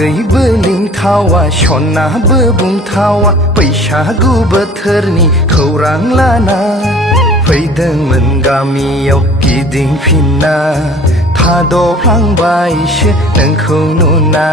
बागैबो लिंथावा सनाबो बुंथावा बैसागु बोथोरनि खौरां लाना फैदोंमोन गामियाव गिदिंफिनना थाद'फ्लांबायसो नोंखौ नुना।